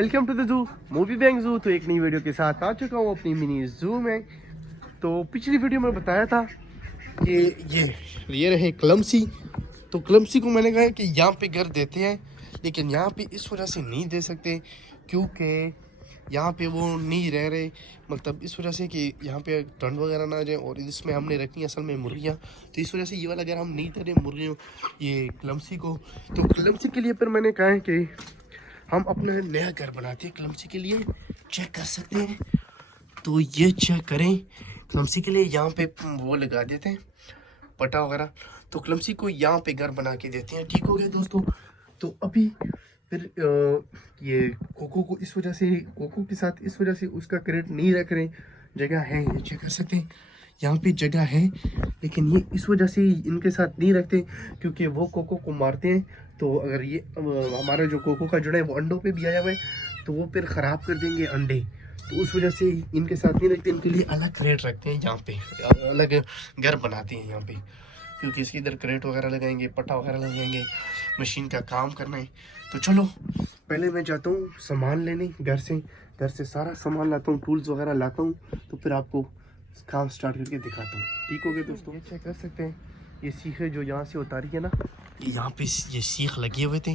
Welcome to the zoo movie bank zoo. तो एक नई वीडियो के साथ आ चुका हूँ अपनी मिनी जू में। तो पिछली वीडियो में बताया था कि ये रहे क्लमसी। तो क्लमसी को मैंने कहा कि यहाँ पे घर देते हैं, लेकिन यहाँ पे इस वजह से नहीं दे सकते क्योंकि यहाँ पे वो नहीं रह रहे, मतलब इस वजह से कि यहाँ पे ठंड वगैरह ना आ जाए। और इसमें हमने रखी असल में मुर्गियाँ, तो इस वजह से ये वाला घर हम नहीं दे रहे मुर्गियों ये क्लमसी को। तो क्लमसी के लिए फिर मैंने कहा है कि हम अपना नया घर बनाते हैं क्लमसी के लिए। चेक कर सकते हैं, तो ये चेक करें क्लमसी के लिए यहाँ पे वो लगा देते हैं पटा वगैरह। तो क्लमसी को यहाँ पे घर बना के देते हैं। ठीक हो गया दोस्तों। तो अभी फिर ये कोको को इस वजह से कोको के साथ इस वजह से उसका क्रेट नहीं रख रहे, जगह है ये चेक कर सकते हैं यहाँ पे जगह है, लेकिन ये इस वजह से इनके साथ नहीं रखते क्योंकि वो कोको को मारते हैं। तो अगर ये हमारा जो कोको का जड़ा है वो अंडों पे भी आया हुआ है, तो वो फिर ख़राब कर देंगे अंडे। तो उस वजह से इनके साथ नहीं रखते, इनके लिए अलग क्रेट रखते हैं यहाँ पे, अलग घर बनाते हैं यहाँ पे, क्योंकि इसके इधर क्रेट वगैरह लगाएंगे, पट्टा वगैरह लगाएंगे, मशीन का काम करना है। तो चलो पहले मैं जाता हूँ सामान लेने घर से सारा सामान लाता हूँ, टूल्स वगैरह लाता हूँ, तो फिर आपको काम स्टार्ट करके दिखाता हूँ। ठीक हो गया दोस्तों। ये चेक कर सकते हैं ये सीखें जो यहाँ से उतारी है ना, यहाँ पे ये सीख लगे हुए थे,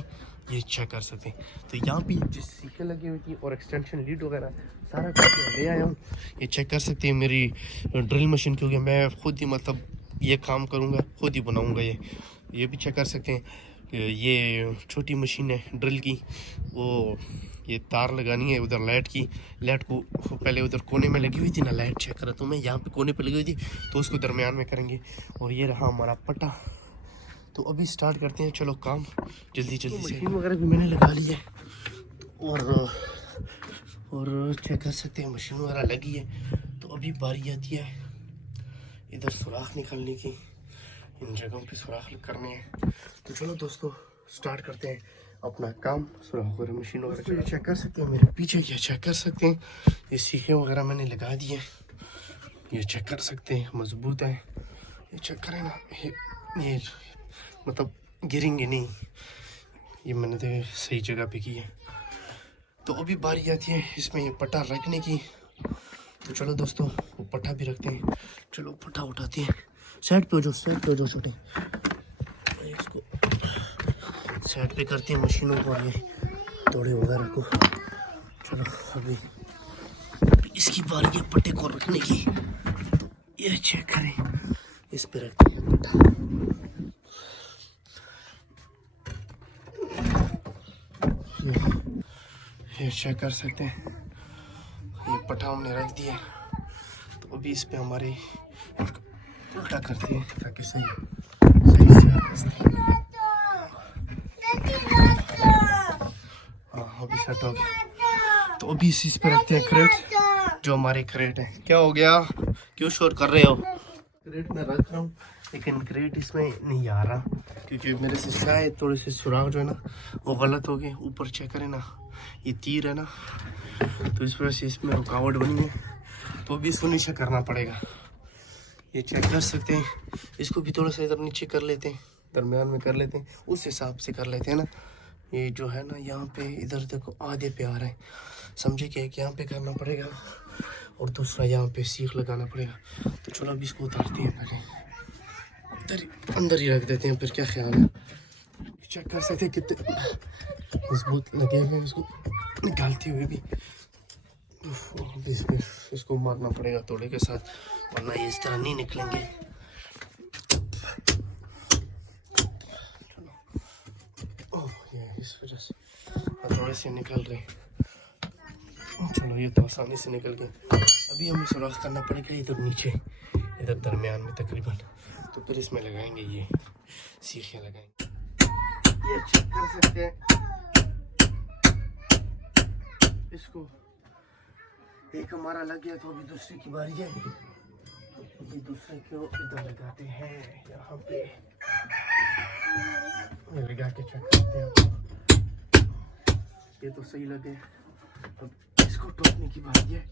ये चेक कर सकते हैं। तो यहाँ पे जो सीखें लगी हुई थी और एक्सटेंशन लीड वगैरह सारा कुछ ले आया हूँ। ये चेक कर सकते हैं मेरी ड्रिल मशीन, क्योंकि मैं खुद ही मतलब ये काम करूँगा, खुद ही बनाऊँगा ये भी चेक कर सकते हैं। ये छोटी मशीन है ड्रिल की, वो ये तार लगानी है उधर लाइट की। लाइट को पहले उधर कोने में लगी हुई थी ना, लाइट चेक करा तो मैं यहाँ पे कोने पे लगी हुई थी, तो उसको दरमियान में करेंगे। और ये रहा हमारा पट्टा। तो अभी स्टार्ट करते हैं, चलो काम जल्दी जल्दी से। मशीन वगैरह भी मैंने लगा ली है और चेक कर सकते हैं मशीन वगैरह लगी है। तो अभी बारी आती है इधर सुराख निकालने की, इन जगहों पे सुराख करने हैं। तो चलो दोस्तों स्टार्ट करते हैं अपना काम। सुराख वगैरह मशीन वगैरह चेक कर सकते हैं, मेरे पीछे क्या चेक कर सकते हैं, ये सीखे वगैरह मैंने लगा दिए, ये चेक कर सकते हैं मजबूत है। ये चेक करें ना, ये मतलब गिरेंगे नहीं, ये मैंने तो सही जगह पे की है। तो अभी बारी आती है इसमें ये पट्टा रखने की। तो चलो दोस्तों वो पट्टा भी रखते हैं, चलो पट्टा उठाते हैं। साइड पे हो जाओ छोटे, इसको साइड पे करते हैं मशीनों को, ये तोड़े वगैरह को। चलो अभी इसकी बारी है पट्टे को रखने की। तो ये चेक करें, इस पे रखते हैं पट्टा। ये चेक कर सकते हैं, ये पट्टा हमने रख दिया। तो अभी इस पे हमारे उल्टा करते हैं ताकि सही से हाँ अभी सेट हो गया। तो अभी इस पे रखते हैं क्रेट, जो हमारे क्रेट है। क्या हो गया, क्यों शोर कर रहे हो? क्रेट में रख रहा हूँ, लेकिन क्रेट इसमें नहीं आ रहा क्योंकि मेरे से शायद थोड़े से सुराख जो है ना वो गलत हो गए। ऊपर चेक करें ना, ये तीर है ना, तो इस वजह से इसमें रुकावट बनी है, तो अभी इसको नीचे करना पड़ेगा। ये चेक कर सकते हैं, इसको भी थोड़ा सा इधर नीचे कर लेते हैं, दरमियान में कर लेते हैं, उस हिसाब से कर लेते हैं ना। ये जो है ना यहाँ पे इधर देखो आधे पे आ रहा है, समझे क्या, यहाँ पे करना पड़ेगा और दूसरा यहाँ पे सीख लगाना पड़ेगा। तो चलो अभी इसको उतारते हैं, पहले अंदर ही रख देते हैं, फिर क्या ख्याल है। चेक कर सकते हैं कितने मजबूत लगे हुए, उसको निकालते हुए भी इसको मारना पड़ेगा तोड़े के साथ, वरना ये इस तरह नहीं निकलेंगे। ओह ये इस वजह से थोड़े से निकल रहे। चलो ये तो आसानी से निकल गए। अभी हमें सुराख करना पड़ेगा इधर नीचे, इधर दरमियान में तकरीबन, तो फिर इसमें लगाएंगे ये सीखें लगाएंगे। ये चेक कर सकते हैं, इसको एक हमारा लग गया, तो अभी दूसरी की बारी है। अभी दूसरे को इधर लगाते हैं, यहाँ पे लगा के चेक करते हैं। ये तो सही लगे, अब इसको टोकने की बारी है।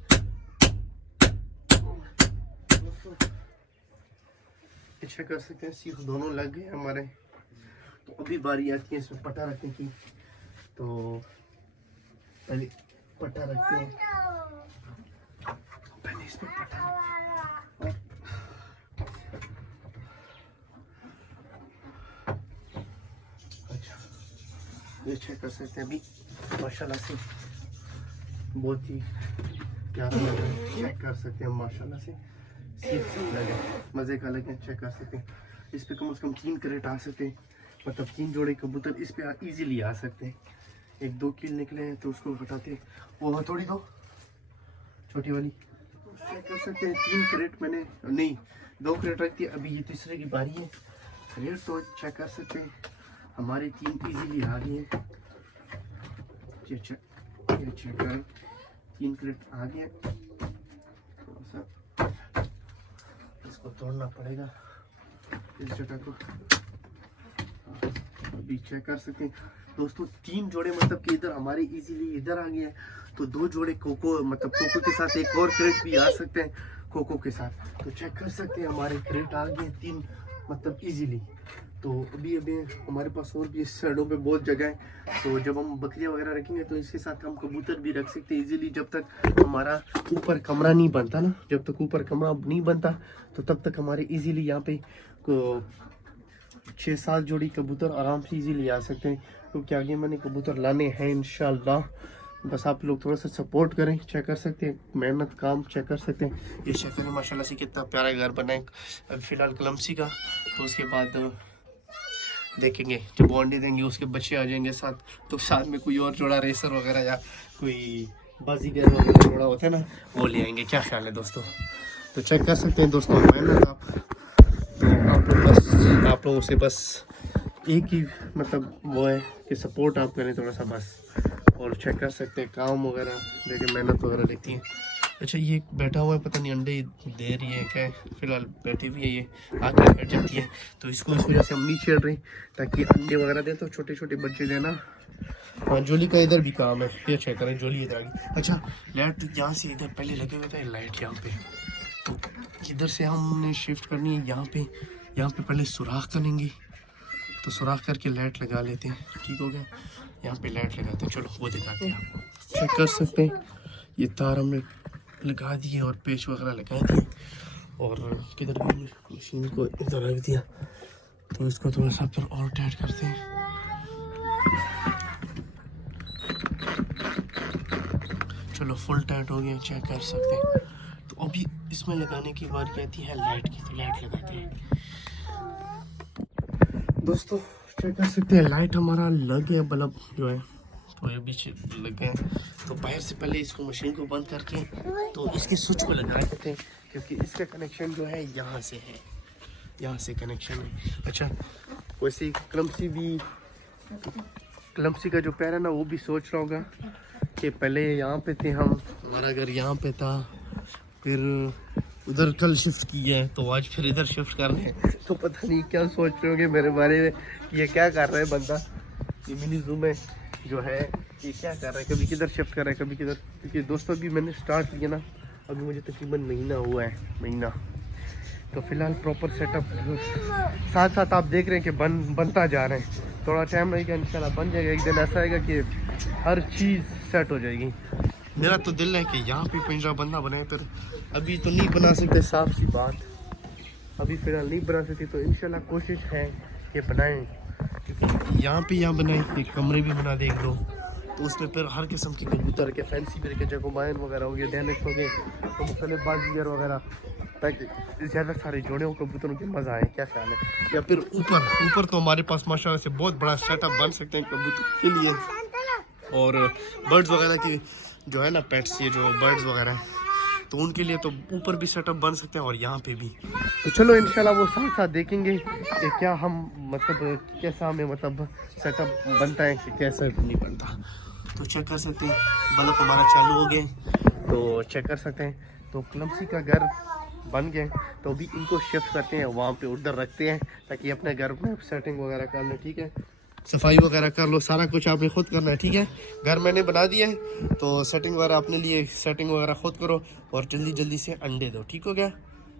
चेक कर सकते हैं सीख दोनों लग गए हमारे। तो अभी बारी आती है इसमें पटा रखने की। तो पहले पट्टा रखते हैं, पहले इस पे पट्टा। अच्छा, ये चेक कर सकते हैं अभी माशाल्लाह से बहुत ही प्यारा लग रहा है। चेक कर सकते हैं माशाल्लाह से लगे, मज़े का लगे। चेक कर सकते हैं इस पे कम से कम 3 कैरेट आ सकते हैं, मतलब 3 जोड़े कबूतर इस पे इजीली आ सकते हैं। 1-2 कील निकले हैं तो उसको हटाते हैं, वो हथौड़ी दो छोटी वाली। चेक कर सकते हैं 3 कैरेट मैंने नहीं 2 कैरेट रखती है, अभी ये तीसरे की बारी है। रेट तो चेक कर सकते हैं हमारे 3 इजीली आ गए हैं। ये चेक कर 3 कैरेट आ गए। थोड़ा सा इसको तोड़ना पड़ेगा इस जगह को। अभी चेक कर सकते हैं दोस्तों 3 जोड़े मतलब कि इधर हमारे इजीली इधर आ गए हैं। तो 2 जोड़े कोको मतलब कोको के साथ एक और क्रेट भी आ सकते हैं कोको के साथ। तो चेक कर सकते हैं हमारे क्रेट आ गए 3 मतलब इजीली। तो अभी हमारे पास और भी इस साइडों पे बहुत जगह है, तो जब हम बकरियां वगैरह रखेंगे तो इसके साथ हम कबूतर भी रख सकते हैं इजीली। जब तक हमारा ऊपर कमरा नहीं बनता ना, जब तक ऊपर कमरा नहीं बनता तो तब तक हमारे इजीली यहाँ पे 6-7 जोड़ी कबूतर आराम से इजीली आ सकते हैं, क्योंकि आगे मैंने कबूतर लाने हैं इंशाल्लाह। बस आप लोग थोड़ा सा सपोर्ट करें। चेक कर सकते हैं मेहनत काम चेक कर सकते हैं। ये चेक करें माशाल्लाह से कितना प्यारा घर बना है। अब फिलहाल क्लमसी का, तो उसके बाद देखेंगे जब अंडे देंगे उसके बच्चे आ जाएंगे साथ, तो साथ में कोई और जोड़ा रेसर वगैरह या कोई बाजीगर वगैरह जोड़ा होता है ना, वो ले आएंगे। क्या ख्याल है दोस्तों? तो चेक कर सकते हैं दोस्तों मेहनत आप, तो आप लोगों से बस एक ही मतलब वो है कि सपोर्ट आप करें थोड़ा सा बस। और चेक कर सकते हैं काम वगैरह देखिए मेहनत वगैरह देखती हैं। अच्छा ये बैठा हुआ है, पता नहीं अंडे दे रही है क्या, फिलहाल बैठी हुई है, ये आके बैठ जाती है तो इसको इस वजह से हम नहीं छेड़ रहे ताकि अंडे वगैरह दे, तो छोटे छोटे बच्चे देना। हाँ जोली का इधर भी काम है, ये चेक करें जोली इधर आ गई। अच्छा लाइट यहाँ से इधर पहले लगे हुए थे लाइट यहाँ पे, तो इधर से हमने शिफ्ट करनी है यहाँ पे पहले सुराख करेंगे, तो सुराख करके लाइट लगा लेते हैं। ठीक हो गया, यहाँ पे लाइट लगाते हैं। चलो वो दिखाते हैं आपको। चेक कर सकते हैं ये तार हमने लगा दिए और पेच वगैरह लगा दिए, और किधर भी मशीन को इधर रख दिया, तो इसको थोड़ा सा फिर और टाइट करते हैं। चलो फुल टाइट हो गया, चेक कर सकते हैं। तो अभी इसमें लगाने की बारी आती है लाइट की, तो लाइट लगाते हैं दोस्तों। चेक कर सकते हैं लाइट हमारा लग गया, बल्ब जो है तो ये बीच लग गए। तो बाहर से पहले इसको मशीन को बंद करके तो इसके स्विच को लगा देते हैं, क्योंकि इसका कनेक्शन जो है यहाँ से है, यहाँ से कनेक्शन है। अच्छा वैसे क्लमसी का जो पैर है ना वो भी सोच रहा होगा कि पहले यहाँ पे थे हम, हमारा घर यहाँ पे था, फिर उधर कल शिफ्ट किया है तो आज फिर इधर शिफ्ट कर रहे हैं। तो पता नहीं क्या सोच रहे होंगे मेरे बारे में कि ये क्या कर रहा है बंदा, ये मिनी जू में जो है ये क्या कर रहा है, कभी किधर शिफ्ट कर रहा है कभी किधर। क्योंकि दोस्तों अभी मैंने स्टार्ट किया ना, अभी मुझे तकरीबन महीना हुआ है, महीना। तो फिलहाल प्रॉपर सेटअप साथ साथ आप देख रहे हैं कि बनता जा रहे हैं। थोड़ा टाइम लगेगा इंशाल्लाह बन जाएगा, एक दिन ऐसा आएगा कि हर चीज़ सेट हो जाएगी। मेरा तो दिल है कि यहाँ पे पिंजरा बंदा बनाए, पर अभी तो नहीं बना सकते, साफ सी बात अभी फ़िलहाल नहीं बना सकते। तो इंशाल्लाह कोशिश है कि बनाएं, क्योंकि यहाँ बनाएं, एक कमरे भी बना दें 1-2, तो उसमें फिर हर किस्म के कबूतर के फैंसी भी रखे, जैकोबाइन वगैरह हो गए, डैनिश हो गए, तो मुख्तलिफ बाजीगर वगैरह, ताकि ज़्यादा सारे जोड़े हो कबूतरों के मज़ा आए। क्या ख्याल है? या फिर ऊपर तो हमारे पास माशाल्लाह से बहुत बड़ा सेटअप बन सकते हैं कबूतर के लिए, और बर्ड्स वगैरह की जो है ना पेट्स, ये जो बर्ड्स वगैरह हैं तो उनके लिए तो ऊपर भी सेटअप बन सकते हैं और यहाँ पे भी। तो चलो इंशाल्लाह वो साथ साथ देखेंगे कि क्या हम मतलब कैसा हमें मतलब सेटअप बनता है कि कैसा नहीं बनता। तो चेक कर सकते हैं बल्ब हमारा चालू हो गए, तो चेक कर सकते हैं। तो क्लमसी का घर बन गए, तो अभी इनको शिफ्ट करते हैं वहाँ पे, उधर रखते हैं ताकि अपने घर में सेटिंग वगैरह कर लें। ठीक है, सफाई वगैरह कर लो, सारा कुछ आपने खुद करना है। ठीक है, घर मैंने बना दिया है, तो सेटिंग वगैरह अपने लिए सेटिंग वगैरह खुद करो और जल्दी से अंडे दो। ठीक हो गया?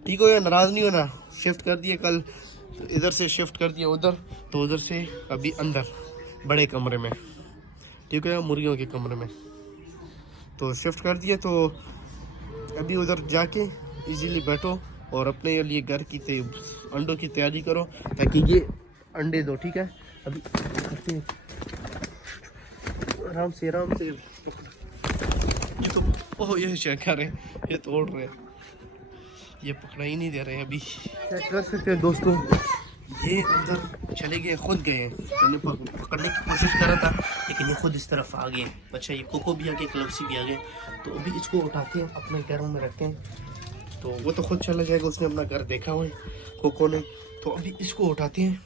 ठीक हो गया, नाराज़ नहीं होना। शिफ्ट कर दिए कल, तो इधर से शिफ्ट कर दिया उधर, तो उधर से अभी अंदर बड़े कमरे में। ठीक है, मुर्गियों के कमरे में। तो शिफ्ट कर दिया। तो अभी उधर जाके इजीली बैठो और अपने लिए घर की अंडों की तैयारी करो ताकि ये अंडे दो, ठीक है। अभी आराम से ये तो ओह ये चेक कर रहे हैं, ये तोड़ रहे हैं, ये पकड़ा ही नहीं दे रहे हैं। अभी चेक कर सकते हैं दोस्तों, ये अंदर चले गए, खुद गए हैं। मैंने पकड़ने की कोशिश करा था लेकिन ये खुद इस तरफ आ गए। अच्छा ये कोको भी आ गए, क्लमसी भी आ गए। तो अभी इसको उठाते हैं, अपने घरों में रखते हैं। तो वो तो खुद चला जाएगा, उसने अपना घर देखा हुआ है कोको ने। तो अभी इसको उठाते हैं,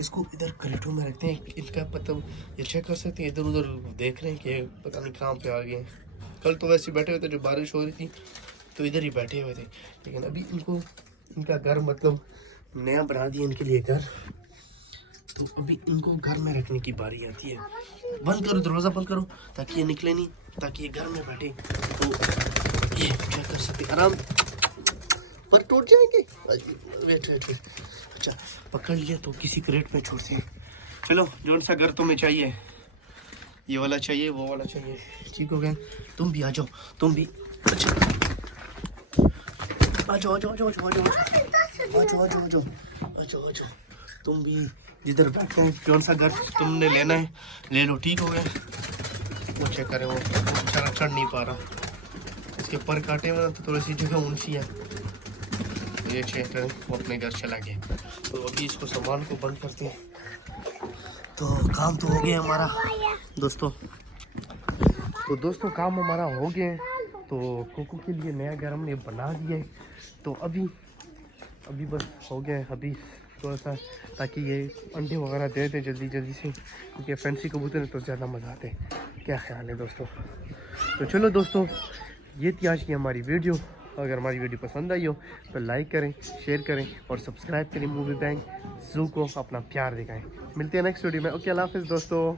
इसको इधर क्रेटों में रखते हैं। इनका मतलब ये चेक कर सकते हैं, इधर उधर देख रहे हैं कि पता नहीं कहाँ पे आ गए। कल तो वैसे बैठे हुए थे, जब बारिश हो रही थी तो इधर ही बैठे हुए थे। लेकिन अभी इनको इनका घर मतलब नया बना दिया इनके लिए घर। तो अभी इनको घर में रखने की बारी आती है। बंद करो, दरवाज़ा बंद करो ताकि ये निकले नहीं, ताकि ये घर में बैठे। तो ये क्या कर सकते, आराम पर टूट जाएंगे। वेट अच्छा पकड़ लिया तो किसी क्रेट में छोड़ते हैं। चलो जोन सा घर तुम्हें चाहिए, ये वाला चाहिए, वो वाला चाहिए, ठीक हो गया। तुम भी आ जाओ, तुम भी अच्छा आ जाओ तुम भी जिधर बैठे हैं। कौन सा घर तुमने लेना है ले लो, ठीक हो गया। वो चेक करें, वो बेचारा चढ़ नहीं पा रहा, इसके पर काटे हुए तो थोड़ी सी जगह ऊंची है। ये चेक करें, वो अपने घर चला गया। तो अभी इसको सामान को बंद करते हैं। तो काम तो हो गया हमारा दोस्तों। तो दोस्तों काम हमारा हो गया है। तो कोको के लिए नया घर हमने बना दिया है। तो अभी बस हो गया है, अभी थोड़ा सा ताकि ये अंडे वगैरह दे दें जल्दी से, क्योंकि फैंसी कबूतर है तो ज़्यादा मज़ा आते हैं। क्या ख्याल है दोस्तों? तो चलो दोस्तों, ये थी आज की हमारी वीडियो। अगर हमारी वीडियो पसंद आई हो तो लाइक करें, शेयर करें और सब्सक्राइब करें मूवी बैंक ज़ू को, अपना प्यार दिखाएं। मिलते हैं नेक्स्ट वीडियो में। ओके, अल्लाह हाफ़िज़ दोस्तों।